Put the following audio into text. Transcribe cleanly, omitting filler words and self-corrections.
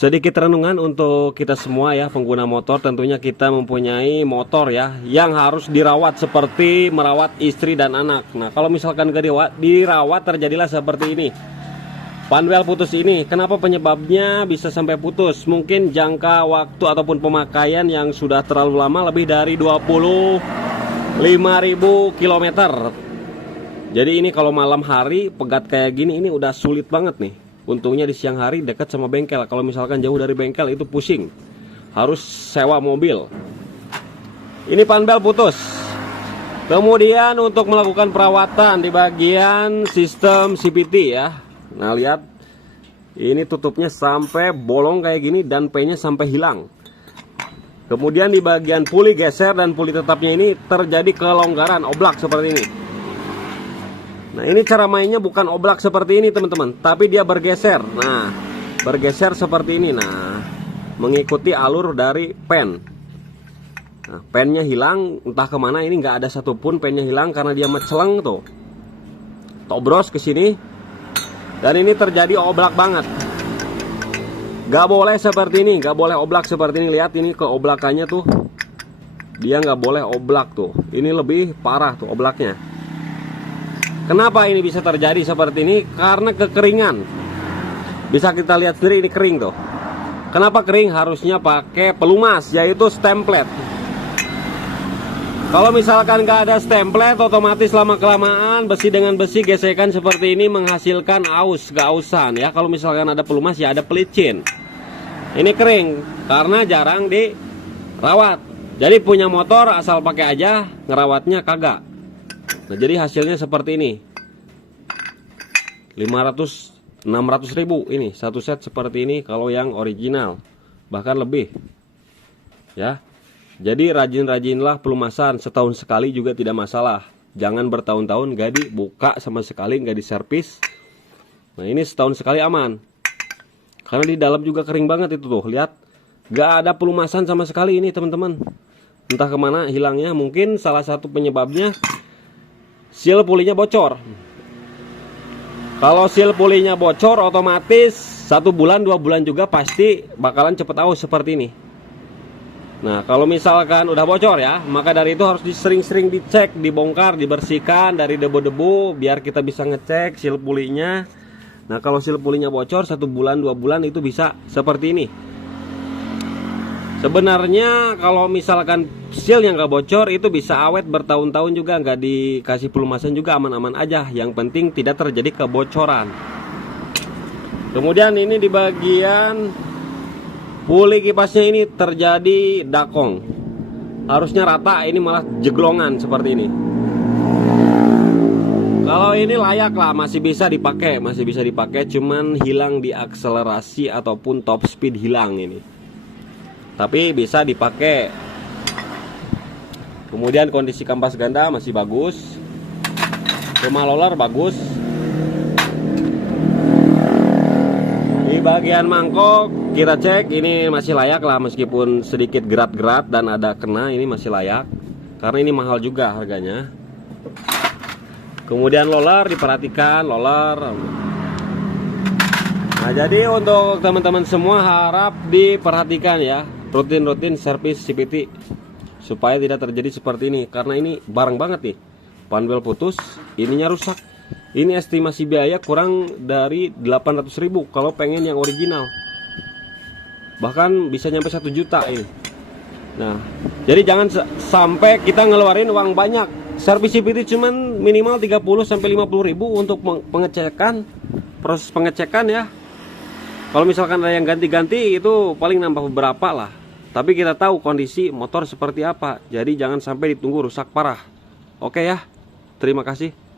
Sedikit renungan untuk kita semua ya, pengguna motor. Tentunya kita mempunyai motor ya yang harus dirawat seperti merawat istri dan anak. Nah, kalau misalkan gak dirawat terjadilah seperti ini. Panwel putus ini, kenapa penyebabnya bisa sampai putus? Mungkin jangka waktu ataupun pemakaian yang sudah terlalu lama, lebih dari 25.000 km. Jadi ini kalau malam hari pegat kayak gini, ini udah sulit banget nih. Untungnya di siang hari dekat sama bengkel. Kalau misalkan jauh dari bengkel itu pusing, harus sewa mobil. Ini panbel putus. Kemudian untuk melakukan perawatan di bagian sistem CVT ya. Nah lihat, ini tutupnya sampai bolong kayak gini dan pennya sampai hilang. Kemudian di bagian puli geser dan puli tetapnya ini terjadi kelonggaran oblak seperti ini. Nah ini cara mainnya bukan oblak seperti ini teman-teman, tapi dia bergeser. Nah bergeser seperti ini. Nah mengikuti alur dari pen. Nah, pennya hilang entah kemana, ini nggak ada satupun pennya hilang karena dia meceleng tuh. Tobros ke sini. Dan ini terjadi oblak banget. Gak boleh seperti ini, gak boleh oblak seperti ini. Lihat ini keoblakannya tuh, dia nggak boleh oblak tuh. Ini lebih parah tuh oblaknya. Kenapa ini bisa terjadi seperti ini? Karena kekeringan. Bisa kita lihat sendiri, ini kering tuh. Kenapa kering? Harusnya pakai pelumas, yaitu stemplet. Kalau misalkan nggak ada stemplet, otomatis lama-kelamaan besi dengan besi gesekan seperti ini menghasilkan aus, keausan ya. Kalau misalkan ada pelumas ya ada pelicin. Ini kering karena jarang dirawat. Jadi punya motor asal pakai aja, ngerawatnya kagak. Nah jadi hasilnya seperti ini. 500-600 ribu ini satu set seperti ini kalau yang original, bahkan lebih ya. Jadi rajin-rajinlah pelumasan, setahun sekali juga tidak masalah. Jangan bertahun-tahun gak dibuka sama sekali, gak diservis. Nah ini setahun sekali aman. Karena di dalam juga kering banget itu tuh, lihat. Gak ada pelumasan sama sekali ini teman-teman. Entah kemana hilangnya, mungkin salah satu penyebabnya seal pulinya bocor. Kalau seal pulinya bocor, otomatis 1 bulan 2 bulan juga pasti bakalan cepet aus seperti ini. Nah kalau misalkan udah bocor ya, maka dari itu harus sering-sering dicek, dibongkar, dibersihkan dari debu-debu biar kita bisa ngecek seal pulinya. Nah kalau seal pulinya bocor 1 bulan 2 bulan itu bisa seperti ini. Sebenarnya kalau misalkan seal yang gak bocor itu bisa awet bertahun-tahun juga, nggak dikasih pelumasan juga aman-aman aja. Yang penting tidak terjadi kebocoran. Kemudian ini di bagian puli kipasnya ini terjadi dakong. Harusnya rata, ini malah jeglongan seperti ini. Kalau ini layak lah, masih bisa dipakai, cuman hilang di akselerasi ataupun top speed hilang ini. Tapi bisa dipakai. Kemudian kondisi kampas ganda masih bagus. Pemalolar bagus. Di bagian mangkok kita cek, ini masih layak lah, meskipun sedikit gerat-gerat dan ada kena, ini masih layak. Karena ini mahal juga harganya. Kemudian roller diperhatikan, roller. Nah jadi untuk teman-teman semua harap diperhatikan ya, rutin-rutin servis CVT supaya tidak terjadi seperti ini. Karena ini barang banget nih, panwel putus, ininya rusak. Ini estimasi biaya kurang dari 800.000 kalau pengen yang original. Bahkan bisa nyampe 1 juta ini. Nah, jadi jangan sampai kita ngeluarin uang banyak. Servis CVT cuman minimal 30-50 ribu untuk pengecekan, proses pengecekan ya. Kalau misalkan ada yang ganti-ganti itu paling nambah beberapa lah. Tapi kita tahu kondisi motor seperti apa. Jadi jangan sampai ditunggu rusak parah. Oke ya. Terima kasih.